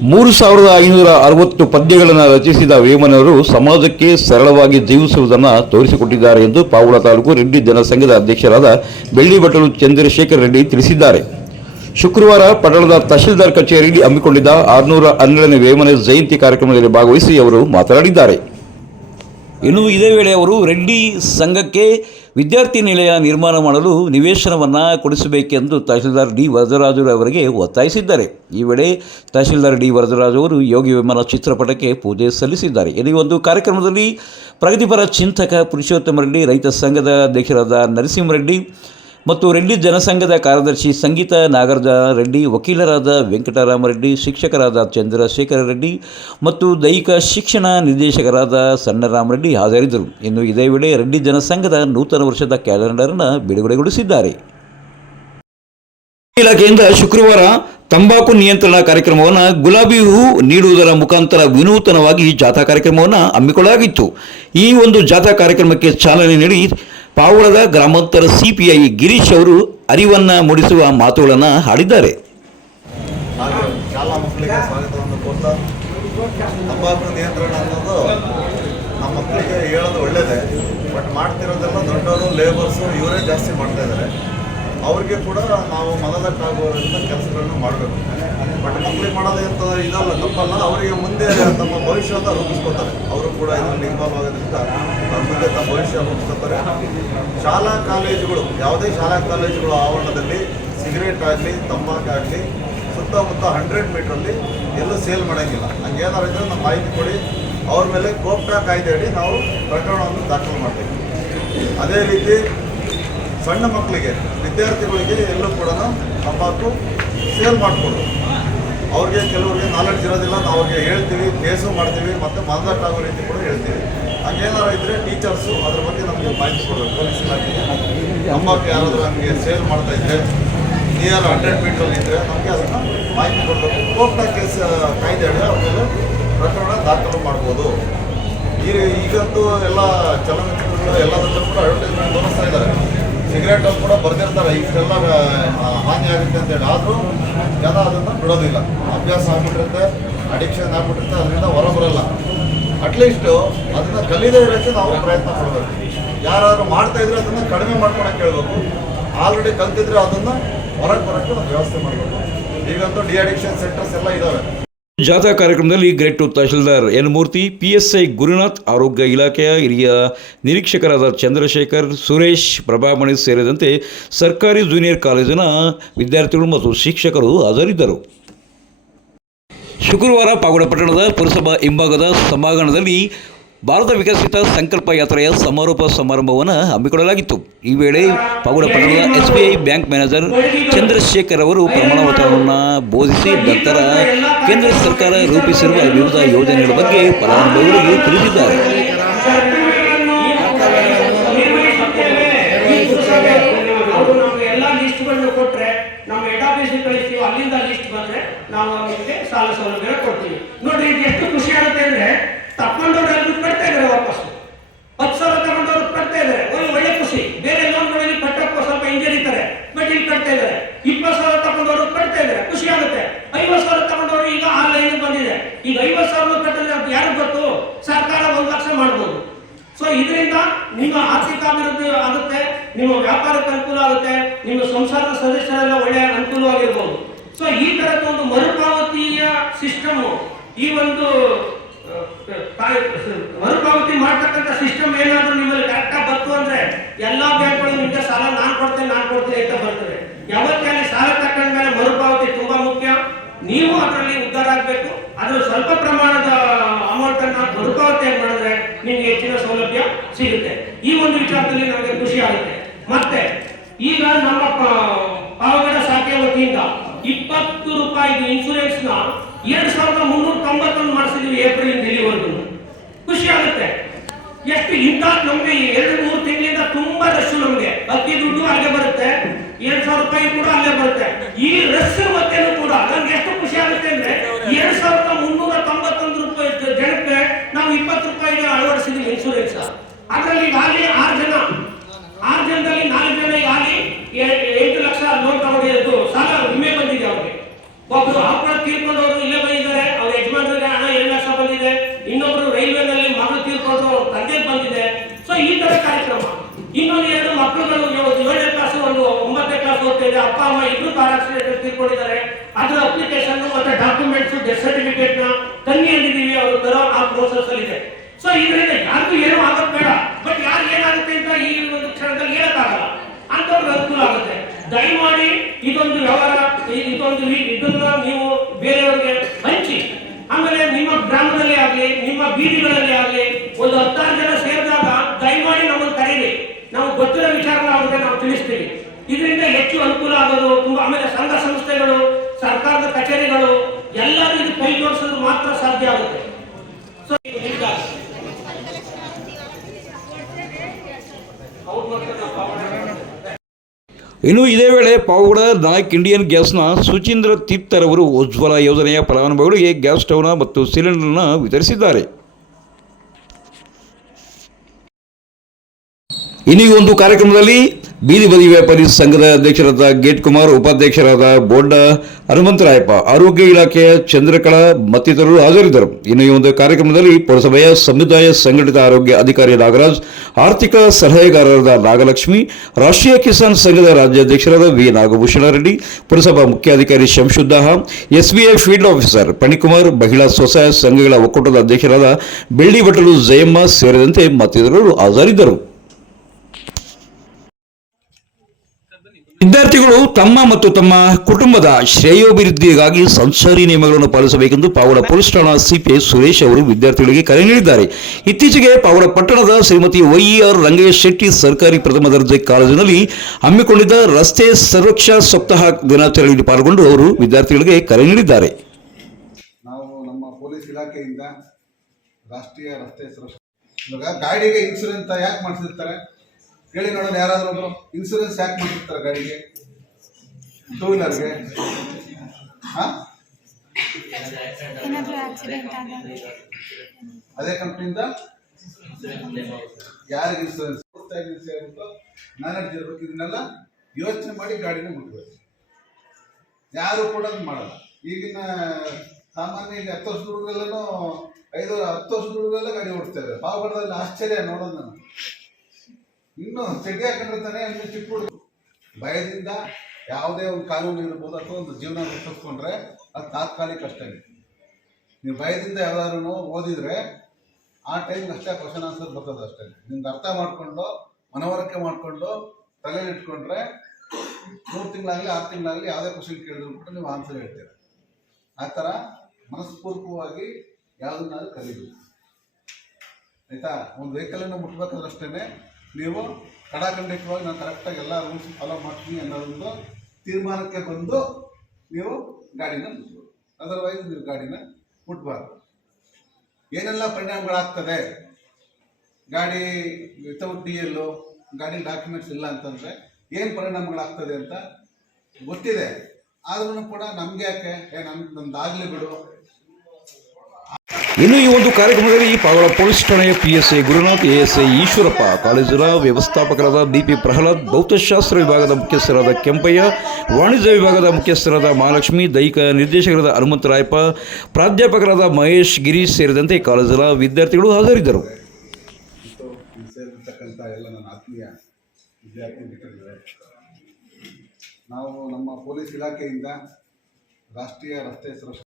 ಮೂರು ಸಾವಿರದ ಐನೂರ ಅರವತ್ತು ಪದ್ಯಗಳನ್ನು ರಚಿಸಿದ ವೇಮನವರು ಸಮಾಜಕ್ಕೆ ಸರಳವಾಗಿ ಜೀವಿಸುವುದನ್ನು ತೋರಿಸಿಕೊಟ್ಟಿದ್ದಾರೆ ಎಂದು ಪಾವುಳ ತಾಲೂಕು ರೆಡ್ಡಿ ಜನಸಂಘದ ಅಧ್ಯಕ್ಷರಾದ ಬೆಳ್ಳಿಬಟ್ಟಲು ಚಂದ್ರಶೇಖರ್ ರೆಡ್ಡಿ ತಿಳಿಸಿದ್ದಾರೆ. ಶುಕ್ರವಾರ ಪಟ್ಟಣದ ತಹಶೀಲ್ದಾರ್ ಕಚೇರಿಯಲ್ಲಿ ಹಮ್ಮಿಕೊಂಡಿದ್ದ ಆರುನೂರ ಹನ್ನೆರಡನೇ ವೇಮನ ಜಯಂತಿ ಕಾರ್ಯಕ್ರಮದಲ್ಲಿ ಭಾಗವಹಿಸಿ ಅವರು ಮಾತನಾಡಿದ್ದಾರೆ. ಇನ್ನು ಇದೇ ವೇಳೆ ಅವರು ರೆಡ್ಡಿ ಸಂಘಕ್ಕೆ ವಿದ್ಯಾರ್ಥಿ ನಿಲಯ ನಿರ್ಮಾಣ ಮಾಡಲು ನಿವೇಶನವನ್ನು ಕೊಡಿಸಬೇಕೆಂದು ತಹಶೀಲ್ದಾರ್ ಡಿ ವರದರಾಜರು ಅವರಿಗೆ ಒತ್ತಾಯಿಸಿದ್ದಾರೆ. ಈ ವೇಳೆ ತಹಶೀಲ್ದಾರ್ ಡಿ ವರದರಾಜು ಅವರು ಯೋಗಿ ವಿಮಾನ ಚಿತ್ರಪಟಕ್ಕೆ ಪೂಜೆ ಸಲ್ಲಿಸಿದ್ದಾರೆ. ಈ ಒಂದು ಕಾರ್ಯಕ್ರಮದಲ್ಲಿ ಪ್ರಗತಿಪರ ಚಿಂತಕ ಪುರುಷೋತ್ತಮ ರೆಡ್ಡಿ, ರೈತ ಸಂಘದ ಅಧ್ಯಕ್ಷರಾದ ನರಸಿಂಹರೆಡ್ಡಿ ಮತ್ತು ರೆಡ್ಡಿ ಜನಸಂಘದ ಕಾರ್ಯದರ್ಶಿ ಸಂಗೀತ ನಾಗರಾಜ ರೆಡ್ಡಿ, ವಕೀಲರಾದ ವೆಂಕಟರಾಮ ರೆಡ್ಡಿ, ಶಿಕ್ಷಕರಾದ ಚಂದ್ರಶೇಖರ ರೆಡ್ಡಿ ಮತ್ತು ದೈಹಿಕ ಶಿಕ್ಷಣ ನಿರ್ದೇಶಕರಾದ ಸಣ್ಣರಾಮರೆಡ್ಡಿ ಹಾಜರಿದ್ದರು. ಇನ್ನು ಇದೇ ವೇಳೆ ರೆಡ್ಡಿ ಜನಸಂಘದ ನೂತನ ವರ್ಷದ ಕ್ಯಾಲೆಂಡರ್ನ ಬಿಡುಗಡೆಗೊಳಿಸಿದ್ದಾರೆ. ಇಲಾಖೆಯಿಂದ ಶುಕ್ರವಾರ ತಂಬಾಕು ನಿಯಂತ್ರಣ ಕಾರ್ಯಕ್ರಮವನ್ನು ಗುಲಾಬಿ ಹೂ ನೀಡುವುದರ ಮುಖಾಂತರ ವಿನೂತನವಾಗಿ ಜಾಥಾ ಕಾರ್ಯಕ್ರಮವನ್ನು ಹಮ್ಮಿಕೊಳ್ಳಲಾಗಿತ್ತು. ಈ ಒಂದು ಜಾಥಾ ಕಾರ್ಯಕ್ರಮಕ್ಕೆ ಚಾಲನೆ ನೀಡಿ ಪಾವಳದ ಗ್ರಾಮಾಂತರ ಸಿಪಿಐ ಗಿರೀಶ್ ಅವರು ಅರಿವನ್ನು ಮೂಡಿಸುವ ಮಾತುಗಳನ್ನು ಹಾಡಿದ್ದಾರೆ. ಮಕ್ಕಳಿಗೆ ತಂಬಾಕು ನಿಯಂತ್ರಣ ಅನ್ನೋದು ನಮ್ಮ ಮಕ್ಕಳಿಗೆ ಹೇಳೋದು ಒಳ್ಳೇದೇ, ಬಟ್ ಮಾಡ್ತಿರೋದೆಲ್ಲ ದೊಡ್ಡವರು ಲೇಬರ್ಸು ಇವರೇ ಜಾಸ್ತಿ ಮಾಡ್ತಾ ಇದ್ದಾರೆ. ಅವ್ರಿಗೆ ಕೂಡ ನಾವು ಮನದಟ್ಟಾಗುವಂಥ ಕೆಲಸಗಳನ್ನು ಮಾಡಬೇಕು. ಬಟ್ ಮಕ್ಕಳಿಗೆ ಮಾಡೋದೇ ಅಂತ ಇದಲ್ಲ, ತಪ್ಪಲ್ಲ, ಅವರಿಗೆ ಮುಂದೆ ತಮ್ಮ ಭವಿಷ್ಯದ ರೂಪಿಸ್ಕೋತಾರೆ. ಅವರು ಕೂಡ ಇದರಲ್ಲಿ ಇನ್ವಾಲ್ವ್ ಆಗೋದ್ರಿಂದ ಮುಂದೆ ತಮ್ಮ ಭವಿಷ್ಯ ರೂಪಿಸ್ಕೋತಾರೆ. ಶಾಲಾ ಕಾಲೇಜುಗಳು, ಯಾವುದೇ ಶಾಲಾ ಕಾಲೇಜುಗಳ ಆವರಣದಲ್ಲಿ ಸಿಗರೇಟ್ ಆಗಲಿ ತಂಬಾಕಾಗಲಿ ಸುತ್ತಮುತ್ತ ಹಂಡ್ರೆಡ್ ಮೀಟ್ರಲ್ಲಿ ಎಲ್ಲೂ ಸೇಲ್ ಮಾಡೋಂಗಿಲ್ಲ. ಹಂಗೇನಾರು ಇದ್ರೆ ನಮ್ಮ ಮಾಹಿತಿ ಕೊಡಿ. ಅವ್ರ ಮೇಲೆ ಕೋಪ್ಟಾ ಕಾಯ್ದೆ ಅಡಿ ನಾವು ಪ್ರಕರಣವನ್ನು ದಾಖಲು ಮಾಡ್ತೀವಿ. ಅದೇ ರೀತಿ ಸಣ್ಣ ಮಕ್ಕಳಿಗೆ ವಿದ್ಯಾರ್ಥಿಗಳಿಗೆ ಎಲ್ಲೂ ಕೂಡ ತಂಬಾಕು ಸೇಲ್ ಮಾಡಿಕೊಡು. ಅವ್ರಿಗೆ ಕೆಲವರಿಗೆ ನಾಲೆಡ್ಜ್ ಇರೋದಿಲ್ಲ ನಾವು ಅವ್ರಿಗೆ ಹೇಳ್ತೀವಿ ಕೇಸು ಮಾಡ್ತೀವಿ, ಮತ್ತು ಮಾತಾಟ ಆಗೋ ರೀತಿ ಕೂಡ ಹೇಳ್ತೀವಿ. ಹಂಗೇನಾರು ಇದ್ದರೆ ಟೀಚರ್ಸು ಅದ್ರ ಬಗ್ಗೆ ನಮಗೆ ಮಾಹಿತಿ ಕೊಡಬೇಕು ಪೊಲೀಸ್ ಇಲಾಖೆಗೆ. ತಂಬಾಕು ಯಾರಾದರೂ ನಮಗೆ ಸೇಲ್ ಮಾಡ್ತಾ ಇದ್ದರೆ ನಿಯರ್ ಹಂಡ್ರೆಡ್ ಮೀಟ್ರಲ್ಲಿ ಇದ್ದರೆ ನಮಗೆ ಅದನ್ನು ಮಾಹಿತಿ ಕೊಡಬೇಕು. ಕೋರ್ಟ್ನ ಕೇಸ್ ಕಾಯ್ದೆ ಅಡಿ ಅವ್ರ ಪ್ರಕರಣ ದಾಖಲು ಮಾಡ್ಬೋದು. ಈಗ ಈಗಂತೂ ಎಲ್ಲ ಚಲನಚಿತ್ರಗಳು ಎಲ್ಲದರಲ್ಲೂ ಕೂಡ ಅಡ್ವರ್ಟೈಸ್ಮೆಂಟ್ ತೋರಿಸ್ತಾ ಇದ್ದಾರೆ. ಸಿಗರೇಟ್ ಅಲ್ಲಿ ಕೂಡ ಬರ್ದಿರ್ತಾರೆ. ಇಷ್ಟೆಲ್ಲ ಹಾನಿ ಆಗುತ್ತೆ ಅಂತೇಳಿ. ಆದರೂ ಜನ ಅದನ್ನು ಬಿಡೋದಿಲ್ಲ. ಅಭ್ಯಾಸ ಆಗ್ಬಿಟ್ಟಿರುತ್ತೆ ಅಡಿಕ್ಷನ್ ಆಗ್ಬಿಟ್ಟಿರುತ್ತೆ, ಅದರಿಂದ ಹೊರ ಬರಲ್ಲ. ಅಟ್ಲೀಸ್ಟು ಅದನ್ನು ಕಲಿದೇ ಇರೋಕ್ಕೆ ನಾವು ಪ್ರಯತ್ನ ಪಡಬೇಕು. ಯಾರಾದರೂ ಮಾಡ್ತಾ ಇದ್ರೆ ಅದನ್ನು ಕಡಿಮೆ ಮಾಡ್ಕೊಳಕ್ಕೆ ಹೇಳ್ಬೇಕು. ಆಲ್ರೆಡಿ ಕಲ್ತಿದ್ರೆ ಅದನ್ನು ಹೊರಗೆ ಬರೋಕ್ಕೆ ವ್ಯವಸ್ಥೆ ಮಾಡಬೇಕು. ಈಗಂತೂ ಡಿ ಅಡಿಕ್ಷನ್ ಸೆಂಟರ್ಸ್ ಎಲ್ಲ ಇದ್ದಾವೆ ಜಾಥಾ ಕಾರ್ಯಕ್ರಮದಲ್ಲಿ grade two tahsildar N Murthy PSI Gurunath ಆರೋಗ್ಯ ಇಲಾಖೆಯ ಹಿರಿಯ ನಿರೀಕ್ಷಕರಾದ ಚಂದ್ರಶೇಖರ್, ಸುರೇಶ್ ಪ್ರಭಾಮಣಿ ಸೇರಿದಂತೆ ಸರ್ಕಾರಿ ಜೂನಿಯರ್ ಕಾಲೇಜಿನ ವಿದ್ಯಾರ್ಥಿಗಳು ಮತ್ತು ಶಿಕ್ಷಕರು ಹಾಜರಿದ್ದರು. ಶುಕ್ರವಾರ ಪಾವಗಡ ಪಟ್ಟಣದ ಪುರಸಭಾ ಹಿಂಭಾಗದ ಸಭಾಂಗಣದಲ್ಲಿ ಭಾರತ ವಿಕಸಿತ ಸಂಕಲ್ಪ ಯಾತ್ರೆಯ ಸಮಾರೋಪ ಸಮಾರಂಭವನ್ನು ಹಮ್ಮಿಕೊಳ್ಳಲಾಗಿತ್ತು. ಈ ವೇಳೆ ಪಾಗುಡ ಪಟ್ಟಣದ S B I bank manager Chandrashekhar ಅವರು ಪ್ರಮಾಣ ವಚನವನ್ನು ಬೋಧಿಸಿ ನಂತರ ಕೇಂದ್ರ ಸರ್ಕಾರ ರೂಪಿಸಿರುವ ವಿವಿಧ ಯೋಜನೆಗಳ ಬಗ್ಗೆ ಫಲಾನುಭವಿಗಳಿಗೆ ತಿಳಿಸಿದ್ದಾರೆ. ಸಾಲ ಸೌಲಭ್ಯ ಕೊಡ್ತೀವಿ. ನೋಡ್ರಿ ಎಷ್ಟು ಖುಷಿ ಆಗುತ್ತೆ ಅಂದ್ರೆ ತಕೊಂಡವ್ರು ಎಲ್ಲರೂ ಕಟ್ತಾ ಇದಾರೆ ವಾಪಸ್ ಹತ್ತು ಸಾವಿರ ತಗೊಂಡವ್ರು ಕಟ್ತಾ ಇದಾರೆ ಒಳ್ಳೆ ಒಳ್ಳೆ ಖುಷಿ ಬೇರೆ ಲೋನ್ಗಳಲ್ಲಿ ಕಟ್ಟೋಕ್ಕೂ ಸ್ವಲ್ಪ ಹಿಂಜರಿತಾರೆ ಇಲ್ಲಿ ಕಟ್ತಾ ಇದ್ದಾರೆ. ಇಪ್ಪತ್ತು ಸಾವಿರ ತಗೊಂಡವರು ಕಟ್ತಾ ಇದ್ದಾರೆ. ಖುಷಿ ಆಗುತ್ತೆ. ಐವತ್ತು ಸಾವಿರ ತಗೊಂಡವರು ಈಗ ಆನ್ಲೈನ್ ಬಂದಿದೆ. ಈಗ ಐವತ್ತು ಸಾವಿರ ಕಟ್ಟಿದ್ರೆ ಅದು ಯಾರು ಗೊತ್ತು? ಸರ್ಕಾರ ಒಂದು ಲಕ್ಷ ಮಾಡ್ಬೋದು. ಸೊ ಇದರಿಂದ ನಿಮ್ಮ ಆರ್ಥಿಕ ಅಭಿವೃದ್ಧಿ ಆಗುತ್ತೆ, ನಿಮ್ಮ ವ್ಯಾಪಾರಕ್ಕೆ ಅನುಕೂಲ ಆಗುತ್ತೆ, ನಿಮ್ಮ ಸಂಸಾರದ ಸದಸ್ಯರೆಲ್ಲ ಒಳ್ಳೆಯ ಅನುಕೂಲವಾಗಿರ್ಬೋದು. ಸೊ ಈ ತರದ ಒಂದು ಮರುಪಾವತಿಯ ಸಿಸ್ಟಮ್ ಈ ಒಂದು ಮರುಪಾವತಿ ಮಾಡ್ತಕ್ಕಂಥ ಸಿಸ್ಟಮ್ ಏನಾದರೂ ನಿಮ್ಮಲ್ಲಿ ಕರೆಕ್ಟಾಗಿ ಬಂತು ಅಂದ್ರೆ ಎಲ್ಲಾ ಬ್ಯಾಂಕ್ಗಳು ನಿಮಗೆ ಸಾಲ ನಾನ್ ಕೊಡ್ತೇನೆ ನಾನ್ ಕೊಡ್ತೇನೆ ಅಂತ ಬರ್ತದೆ. ಯಾವತ್ತೇ ಸಾಲ ತಕ್ಕಂಡ ಮೇಲೆ ಮರುಪಾವತಿ ತುಂಬಾ ಮುಖ್ಯ. ನೀವು ಅದರಲ್ಲಿ ಉದ್ಧಾರ ಆಗಬೇಕು. ಅದ್ರ ಸ್ವಲ್ಪ ಪ್ರಮಾಣದ ಅಮೌಂಟ್ ಅನ್ನ ಮರುಪಾವತಿ ಮಾಡಿದ್ರೆ ನಿಮ್ಗೆ ಹೆಚ್ಚಿನ ಸೌಲಭ್ಯ ಸಿಗುತ್ತೆ. ಈ ಒಂದು ವಿಚಾರದಲ್ಲಿ ನಮಗೆ ಖುಷಿ ಆಗುತ್ತೆ. ಮತ್ತೆ, ಈಗ ನಮ್ಮ ಪಾವಗಡ ಶಾಖೆ ವತಿಯಿಂದ ಇಪ್ಪತ್ತು ರೂಪಾಯಿ ಇನ್ಶೂರೆನ್ಸ್ನ ಎರಡ್ ಸಾವಿರದ ಮುನ್ನೂರ ತೊಂಬತ್ತೊಂದು ಮಾಡಿಸಿದ್ವಿ ಏಪ್ರಿಲ್ ಇಲ್ಲಿವರೆಗೂ. ಖುಷಿ ಆಗುತ್ತೆ. ಎಷ್ಟು ಇಂಥ ನಮ್ಗೆ ಎರಡು ಮೂರು ತಿಂಗಳಿಂದ ತುಂಬಾ ರಶ್ ನಮ್ಗೆ. ಅಕ್ಕಿ ದುಡ್ಡು ಹಾಗೆ ಬರುತ್ತೆ. ಎರಡ್ ಸಾವಿರ ರೂಪಾಯಿ ಕೂಡ ಅಲ್ಲೇ ಬರುತ್ತೆ. ಈ ರಸ್ ಮತ್ತೇನು ಕೂಡ ನನ್ಗೆ ಎಷ್ಟು ಖುಷಿ ಆಗುತ್ತೆ ಅಂದ್ರೆ, ಎರಡ್ ಸಾವಿರದ ಮುನ್ನೂರ ಇದೆ ಅಪ್ಪ, ಅಮ್ಮ ಇಬ್ರು ಕಾರ್ ತೀರ್ಕೊಂಡಿದ್ದಾರೆ. ಅದರ ಅಪ್ಲಿಕೇಶನ್ ಮತ್ತೆ ಡಾಕ್ಯುಮೆಂಟ್ಸ್ ಡೆತ್ ಸರ್ಟಿಫಿಕೇಟ್ನ ಕನ್ನಿ ಅಂದಿದ್ದೀವಿ ಅವರು ತರೋ ಆ ಪ್ರೋಸೆಸ್ ಅಲ್ಲಿ ಇದೆ. ಸೊ ಇದರಿಂದ ಯಾರಿಗೂ ಏನು ಸಂಸ್ಥೆಗಳು ಸರ್ಕಾರದ ಕಚೇರಿಗಳು, ಎಲ್ಲರೂ ಇದು ಕೈ ಜೋಡಿಸೋದು ಮಾತ್ರ ಸಾಧ್ಯ ಆಗುತ್ತೆ. ಅವ್ರು. ಇನ್ನು ಇದೇ ವೇಳೆ ಪಾವಗಡ ನಾಯಕ್ ಇಂಡಿಯನ್ ಗ್ಯಾಸ್ನ ಸುಚೀಂದ್ರ ತೀರ್ಥರವರು ಉಜ್ವಲ ಯೋಜನೆಯ ಫಲಾನುಭವಿಗಳಿಗೆ ಗ್ಯಾಸ್ ಸ್ಟೌನ ಮತ್ತು ಸಿಲಿಂಡರ್ನ ವಿತರಿಸಿದ್ದಾರೆ ಇನ್ನು ಒಂದು ಕಾರ್ಯಕ್ರಮದಲ್ಲಿ ಬೀದಿ ಬದಿ ವ್ಯಾಪಾರಿ ಸಂಘದ ಅಧ್ಯಕ್ಷರಾದ ಗೇಟ್ ಕುಮಾರ್ ಉಪಾಧ್ಯಕ್ಷರಾದ ಬೋಂಡ, ಹನುಮಂತರಾಯಪ್ಪ, ಆರೋಗ್ಯ ಇಲಾಖೆಯ ಚಂದ್ರಕಳ ಮತ್ತಿತರರು ಹಾಜರಿದ್ದರು. ಇನ್ನು ಈ ಒಂದು ಕಾರ್ಯಕ್ರಮದಲ್ಲಿ ಪುರಸಭೆಯ ಸಮುದಾಯ ಸಂಘಟಿತ ಆರೋಗ್ಯ ಅಧಿಕಾರಿ ನಾಗರಾಜ್, ಆರ್ಥಿಕ ಸಲಹೆಗಾರರಾದ ನಾಗಲಕ್ಷ್ಮಿ, ರಾಷ್ಟ್ರೀಯ ಕಿಸಾನ್ ಸಂಘದ ರಾಜ್ಯಾಧ್ಯಕ್ಷರಾದ ವಿ ನಾಗಭೂಷಣ ರೆಡ್ಡಿ, ಪುರಸಭಾ ಮುಖ್ಯಾಧಿಕಾರಿ ಶಂಶುದ್ದಾಹ ಎಸ್ಬಿಐ ಫೀಲ್ಡ್ ಆಫೀಸರ್ ಪಣಿಕುಮಾರ್, ಮಹಿಳಾ ಸ್ವಸಹಾಯ ಸಂಘಗಳ ಒಕ್ಕೂಟದ ಅಧ್ಯಕ್ಷರಾದ ಬೆಳ್ಳಿ ಭಟ್ಟರು ಜಯಮ್ಮ ಸೇರಿದಂತೆ ಮತ್ತಿತರರು ಹಾಜರಿದ್ದರು. ವಿದ್ಯಾರ್ಥಿಗಳು ತಮ್ಮ ಮತ್ತು ತಮ್ಮ ಕುಟುಂಬದ ಶ್ರೇಯೋಭಿವೃದ್ಧಿಗಾಗಿ ಸಂಚಾರಿ ನಿಯಮಗಳನ್ನು ಪಾಲಿಸಬೇಕೆಂದು ಪಾವಡ ಪೊಲೀಸ್ ಠಾಣಾ ಸಿಪಿ ಸುರೇಶ್ ಅವರು ವಿದ್ಯಾರ್ಥಿಗಳಿಗೆ ಕರೆ ನೀಡಿದ್ದಾರೆ. ಇತ್ತೀಚೆಗೆ ಪಾವಡ ಪಟ್ಟಣದ ಶ್ರೀಮತಿ ವೈಆರ್ ರಂಗೇಶ್ ಶೆಟ್ಟಿ ಸರ್ಕಾರಿ ಪ್ರಥಮ ದರ್ಜೆ ಕಾಲೇಜಿನಲ್ಲಿ ಹಮ್ಮಿಕೊಂಡಿದ್ದ ರಸ್ತೆ ಸುರಕ್ಷಾ ಸಪ್ತಾಹ ದಿನಾಚರಣೆಯಲ್ಲಿ ಪಾಲ್ಗೊಂಡು ಅವರು ವಿದ್ಯಾರ್ಥಿಗಳಿಗೆ ಕರೆ ನೀಡಿದ್ದಾರೆ. ನಾವು ನಮ್ಮ ಪೊಲೀಸ್ ಇಲಾಖೆಯಿಂದ ರಾಷ್ಟ್ರೀಯ ರಸ್ತೆ ಗಾಡಿಗೆ ಇನ್ಸೂರೆನ್ಸ್ ಯಾಕೆ ಮಾಡಿಸಿರ್ತಾರೆ? ಹೇಳಿ ನೋಡೋಣ ಯಾರಾದ್ರೂ ಒಬ್ಬರು ಇನ್ಸೂರೆನ್ಸ್ ಯಾಕೆ ಮಾಡಿರ್ತಾರೆ ಗಾಡಿಗೆ? ಟೂ ವೀಲರ್ಗೆ ಹಾಂ? ಅದೇ ಕಂಪ್ನಿಯಿಂದ ಯಾರಿಗೆ ಇನ್ಸೂರೆನ್ಸ್ ಹೇಳ್ಬಿಟ್ಟು ಮ್ಯಾನೇಜ್ ಇರ್ಬೇಕು ಇದನ್ನೆಲ್ಲ ಯೋಚನೆ ಮಾಡಿ ಗಾಡಿನ ಮುಟ್ಬೇಕು. ಯಾರು ಕೂಡ ಮಾಡಲ್ಲ. ಈಗಿನ ಸಾಮಾನ್ಯ ಈಗ ಹತ್ತು ವರ್ಷದ ಹುಡುಗರೆಲ್ಲೂ ಐದು ಹತ್ತು ವರ್ಷದ ಹುಡುಗರೆಲ್ಲ ಗಾಡಿ ಓಡಿಸ್ತಾರೆ ಪಾವಗಡದಲ್ಲಿ ಆಶ್ಚರ್ಯ ನೋಡೋದು ನಾನು. ಇನ್ನು ಚಡ್ಡಿ ಹಾಕೊಂಡಿರ್ತಾನೆ ಇನ್ನು ಚಿಕ್ಕ ಭಯದಿಂದ ಯಾವುದೇ ಒಂದು ಕಾನೂನು ಇರ್ಬೋದು ಅಥವಾ ಒಂದು ಜೀವನ ರೂಪಿಸ್ಕೊಂಡ್ರೆ ಅದು ತಾತ್ಕಾಲಿಕ ಅಷ್ಟೇ. ನೀವು ಭಯದಿಂದ ಯಾವ್ದಾದ್ರು ಓದಿದ್ರೆ ಆ ಟೈಮ್ ಅಷ್ಟೇ ಕ್ವಶನ್ ಆನ್ಸರ್ ಬರ್ತದೆ ಅಷ್ಟೇ. ನಿಮ್ಗೆ ಅರ್ಥ ಮಾಡಿಕೊಂಡು, ಮನವರಿಕೆ ಮಾಡಿಕೊಂಡು, ತಲೆಯಲ್ಲಿ ಇಟ್ಕೊಂಡ್ರೆ ಮೂರು ತಿಂಗಳಾಗಲಿ, ಆರು ತಿಂಗಳಾಗಲಿ ಯಾವುದೇ ಕ್ವಶನ್ ಕೇಳಿದ್ರು ಕೂಡ ನೀವು ಆನ್ಸರ್ ಹೇಳ್ತೀರ. ಆ ಥರ ಮನಸ್ಪೂರ್ವಕವಾಗಿ ಯಾವುದನ್ನಾದ್ರೂ ಕಲಿಬೇಕು. ಆಯಿತಾ? ಒಂದು ವೆಹಿಕಲನ್ನು ಮುಟ್ಬೇಕಾದ್ರೆ ಅಷ್ಟೇ ನೀವು ಕಡಾಖಂಡಿತವಾಗಿ ನಾನು ಕರೆಕ್ಟಾಗಿ ಎಲ್ಲ ರೂಲ್ಸ್ ಫಾಲೋ ಮಾಡ್ತೀನಿ ಅನ್ನೋದೊಂದು ತೀರ್ಮಾನಕ್ಕೆ ಬಂದು ನೀವು ಗಾಡಿನ ಮುಟ್ಬೋದು ಅದರ್ವೈಸ್ ನೀವು ಗಾಡಿನ ಮುಟ್ಬಾರ್ದು. ಏನೆಲ್ಲ ಪರಿಣಾಮಗಳಾಗ್ತದೆ? ಗಾಡಿ ವಿತೌಟ್ ಡಿ ಎಲ್ಲು ಗಾಡಿ ಡಾಕ್ಯುಮೆಂಟ್ಸ್ ಇಲ್ಲ ಅಂತಂದರೆ ಏನು ಪರಿಣಾಮಗಳಾಗ್ತದೆ ಅಂತ ಗೊತ್ತಿದೆ. ಆದ್ರೂ ಕೂಡ ನಮ್ಗೆ ಯಾಕೆ? ಏ ನನ್ ನಮ್ಮ ಬಿಡು. ಇನ್ನು ಈ ಒಂದು ಕಾರ್ಯಕ್ರಮದಲ್ಲಿ ಪಾವಳ ಪೊಲೀಸ್ ಠಾಣೆಯ ಪಿಎಸ್ಐ ಗುರುನಾಥ್ ಎಎಸ್ಐ ಈಶ್ವರಪ್ಪ ಕಾಲೇಜಿನ ವ್ಯವಸ್ಥಾಪಕರಾದ ಬಿಪಿ ಪ್ರಹ್ಲಾದ್, ಭೌತಶಾಸ್ತ್ರ ವಿಭಾಗದ ಮುಖ್ಯಸ್ಥರಾದ ಕೆಂಪಯ್ಯ, ವಾಣಿಜ್ಯ ವಿಭಾಗದ ಮುಖ್ಯಸ್ಥರಾದ ಮಹಾಲಕ್ಷ್ಮಿ, ದೈಹಿಕ ನಿರ್ದೇಶಕರಾದ ಹನುಮಂತರಾಯಪ್ಪ ಪ್ರಾಧ್ಯಾಪಕರಾದ ಮಹೇಶ್ ಗಿರಿ ಸೇರಿದಂತೆ ಕಾಲೇಜಿನ ವಿದ್ಯಾರ್ಥಿಗಳು ಹಾಜರಿದ್ದರು. ನಾವು ನಮ್ಮ ಪೊಲೀಸ್ ಇಲಾಖೆಯಿಂದ ರಾಷ್ಟ್ರೀಯ ರಸ್ತೆ ಸುರಕ್ಷಾ